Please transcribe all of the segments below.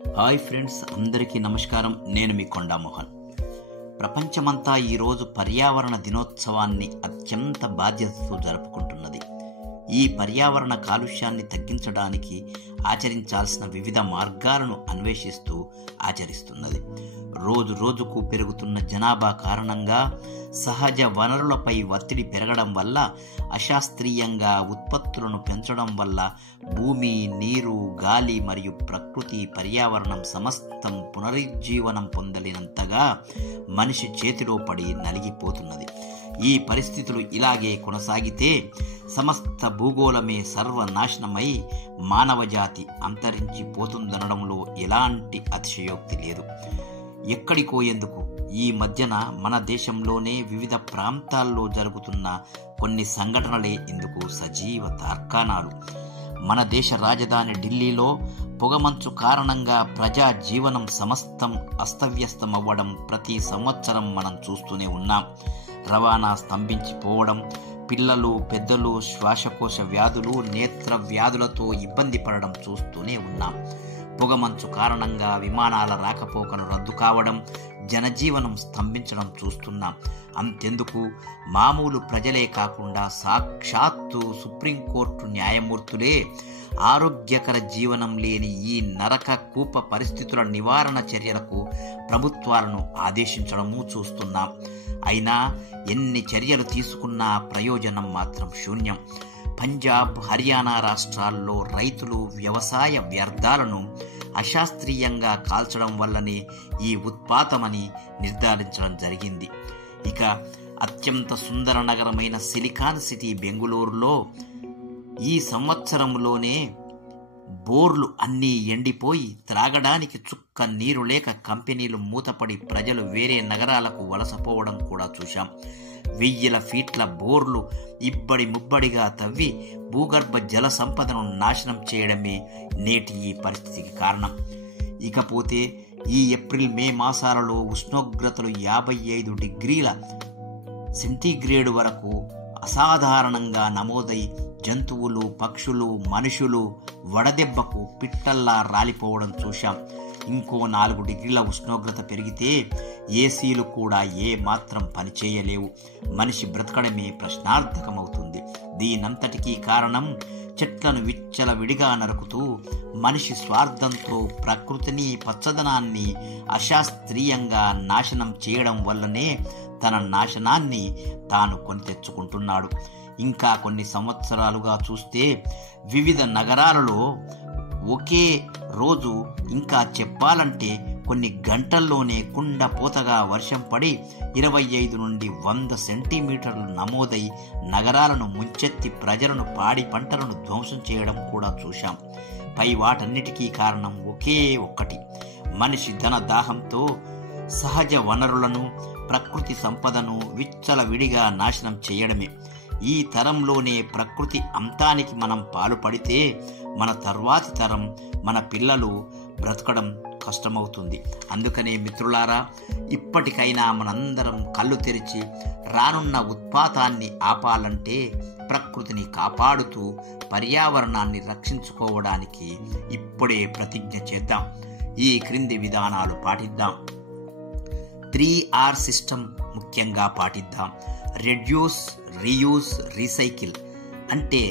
Hi friends, అందరికీ నమస్కారం. నేను మీ కొండా మోహన్. ప్రపంచమంతా ఈరోజు పర్యావరణ దినోత్సవాన్ని అత్యంత బాధ్యతతో జరుపుకుంటున్నది. ఈ పర్యావరణ కాలుష్యాన్ని తగ్గించడానికి ఆచరించాల్సిన వివిధ మార్గాలను అన్వేషిస్తూ ఆచరిస్తున్నది. రోజు రోజుకు పెరుగుతున్న జనాభా కారణంగా సహజ వనరులపై ఒత్తిడి పెరగడం వల్ల, అశాస్త్రీయంగా ఉత్పత్తులను పెంచడం వల్ల భూమి, నీరు, గాలి మరియు ప్రకృతి పర్యావరణం సమస్తం పునరుజ్జీవనం పొందలేనంతగా మనిషి చేతిలో పడి నలిగిపోతున్నది. ఈ పరిస్థితులు ఇలాగే కొనసాగితే సమస్త భూగోళమే సర్వనాశనమై మానవజాతి అంతరించిపోతుందనడంలో ఎలాంటి అతిశయోక్తి లేదు. ఎక్కడికో ఎందుకు, ఈ మధ్యన మన దేశంలోనే వివిధ ప్రాంతాల్లో జరుగుతున్న కొన్ని సంఘటనలే ఇందుకు సజీవ తార్కాణాలు. మన దేశ రాజధాని ఢిల్లీలో పొగమంచు కారణంగా ప్రజా జీవనం సమస్తం అస్తవ్యస్తమవ్వడం ప్రతి సంవత్సరం మనం చూస్తూనే ఉన్నాం. రవాణా స్తంభించిపోవడం, పిల్లలు, పెద్దలు శ్వాసకోశ వ్యాధులు, నేత్ర వ్యాధులతో ఇబ్బంది పడడం చూస్తూనే ఉన్నాం. పొగమంచు కారణంగా విమానాల రాకపోకలు రద్దు కావడం, జనజీవనం స్తంభించడం చూస్తున్నాం. అంతెందుకు, మామూలు ప్రజలే కాకుండా సాక్షాత్తు సుప్రీంకోర్టు న్యాయమూర్తులే ఆరోగ్యకర జీవనం లేని ఈ నరక కూప పరిస్థితుల నివారణ చర్యలకు ప్రభుత్వాలను ఆదేశించడము చూస్తున్నాం. అయినా ఎన్ని చర్యలు తీసుకున్నా ప్రయోజనం మాత్రం శూన్యం. పంజాబ్, హర్యానా రాష్ట్రాల్లో రైతులు వ్యవసాయ వ్యర్థాలను అశాస్త్రీయంగా కాల్చడం వల్లనే ఈ ఉత్పాతమని నిర్ధారించడం జరిగింది. ఇక అత్యంత సుందర నగరమైన సిలికాన్ సిటీ బెంగుళూరులో ఈ సంవత్సరంలోనే బోర్లు అన్నీ ఎండిపోయి త్రాగడానికి చుక్క నీరు లేక కంపెనీలు మూతపడి ప్రజలు వేరే నగరాలకు వలసపోవడం కూడా చూశాం. 1000 ఫీట్ల బోర్లు ఇబ్బడి ముబ్బడిగా తవ్వి భూగర్భ జల సంపదను నాశనం చేయడమే నేటి ఈ పరిస్థితికి కారణం. ఇకపోతే ఈ ఏప్రిల్, మే మాసాలలో ఉష్ణోగ్రతలు 55 డిగ్రీల సెంటీగ్రేడ్ వరకు అసాధారణంగా నమోదై జంతువులు, పక్షులు, మనుషులు వడదెబ్బకు పిట్టల్లా రాలిపోవడం చూశాం. ఇంకో 4 డిగ్రీల ఉష్ణోగ్రత పెరిగితే ఏసీలు కూడా ఏ మాత్రం పనిచేయలేవు. మనిషి బ్రతకడమే ప్రశ్నార్థకమవుతుంది. దీనంతటికీ కారణం చెట్లను విచ్చలవిడిగా నరుకుతూ మనిషి స్వార్థంతో ప్రకృతిని, పచ్చదనాన్ని అశాస్త్రీయంగా నాశనం చేయడం వల్లనే తన నాశనాన్ని తాను కొని తెచ్చుకుంటున్నాడు. ఇంకా కొన్ని సంవత్సరాలుగా చూస్తే వివిధ నగరాలలో ఒకే రోజు, ఇంకా చెప్పాలంటే కొన్ని గంటల్లోనే కుండపోతగా వర్షం పడి 25 నుండి 100 సెంటీమీటర్లు నమోదై నగరాలను ముంచెత్తి ప్రజలను, పాడి పంటలను ధ్వంసం చేయడం కూడా చూశాం. పై వాటన్నిటికీ కారణం ఒకే ఒక్కటి: మనిషి ధన దాహంతో సహజ వనరులను, ప్రకృతి సంపదను విచ్చలవిడిగా నాశనం చేయడమే. ఈ తరంలోనే ప్రకృతి అంతానికి మనం పాలుపడితే మన తర్వాతి తరం, మన పిల్లలు బ్రతకడం కష్టమవుతుంది. అందుకనే మిత్రులారా, ఇప్పటికైనా మనందరం కళ్ళు తెరిచి రానున్న ఉత్పాతాన్ని ఆపాలంటే ప్రకృతిని కాపాడుతూ పర్యావరణాన్ని రక్షించుకోవడానికి ఇప్పుడే ప్రతిజ్ఞ చేద్దాం. ఈ క్రింది విధానాలు పాటిద్దాం. 3R సిస్టమ్ ముఖ్యంగా పాటిద్దాం. రెడ్యూస్, రీయూస్, రీసైకిల్ అంటే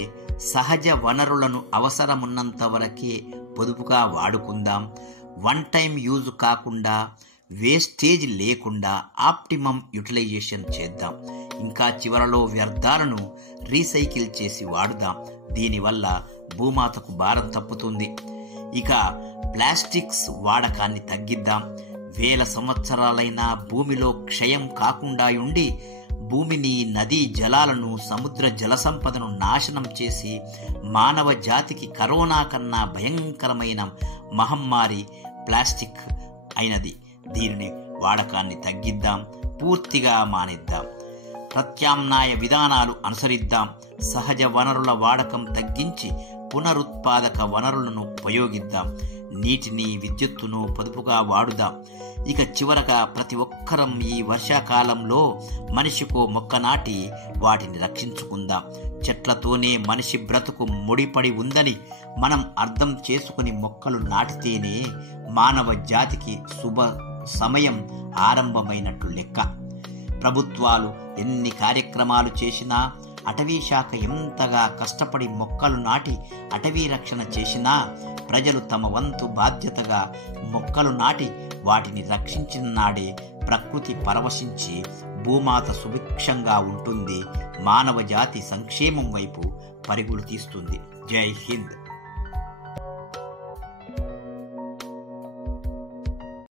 సహజ వనరులను అవసరమున్నంత వరకే పొదుపుగా వాడుకుందాం. వన్ టైం యూజ్ కాకుండా, వేస్టేజ్ లేకుండా ఆప్టిమమ్ యూటిలైజేషన్ చేద్దాం. ఇంకా చివరలో వ్యర్థాలను రీసైకిల్ చేసి వాడుదాం. దీనివల్ల భూమాతకు భారం తప్పుతుంది. ఇక ప్లాస్టిక్స్ వాడకాన్ని తగ్గిద్దాం. 1000 సంవత్సరాలైనా భూమిలో క్షయం కాకుండా ఉండి భూమిని, నదీ జలాలను, సముద్ర జల సంపదను నాశనం చేసి మానవ జాతికి కరోనా కన్నా భయంకరమైన మహమ్మారి ప్లాస్టిక్ అయినది. దీనిని వాడకాన్ని తగ్గిద్దాం, పూర్తిగా మానిద్దాం. ప్రత్యామ్నాయ విధానాలు అనుసరిద్దాం. సహజ వనరుల వాడకం తగ్గించి పునరుత్పాదక వనరులను ఉపయోగిద్దాం. నీటిని, విద్యుత్తును పొదుపుగా వాడుదాం. ఇక చివరగా ప్రతి ఒక్కరం ఈ వర్షాకాలంలో మనిషికో మొక్క నాటి వాటిని రక్షించుకుందాం. చెట్లతోనే మనిషి బ్రతుకు ముడిపడి ఉందని మనం అర్థం చేసుకుని మొక్కలు నాటితేనే మానవ జాతికి శుభ సమయం ఆరంభమైనట్లు లెక్క. ప్రభుత్వాలు ఎన్ని కార్యక్రమాలు చేసినా, అటవీ శాఖ ఎంతగా కష్టపడి మొక్కలు నాటి అటవీ రక్షణ చేసినా, ప్రజలు తమ వంతు బాధ్యతగా మొక్కలు నాటి వాటిని రక్షించిన నాడే ప్రకృతి పరవశించి భూమాత సుభిక్షంగా ఉంటుంది, మానవ జాతి సంక్షేమం వైపు పరుగులు తీస్తుంది. జై హింద్.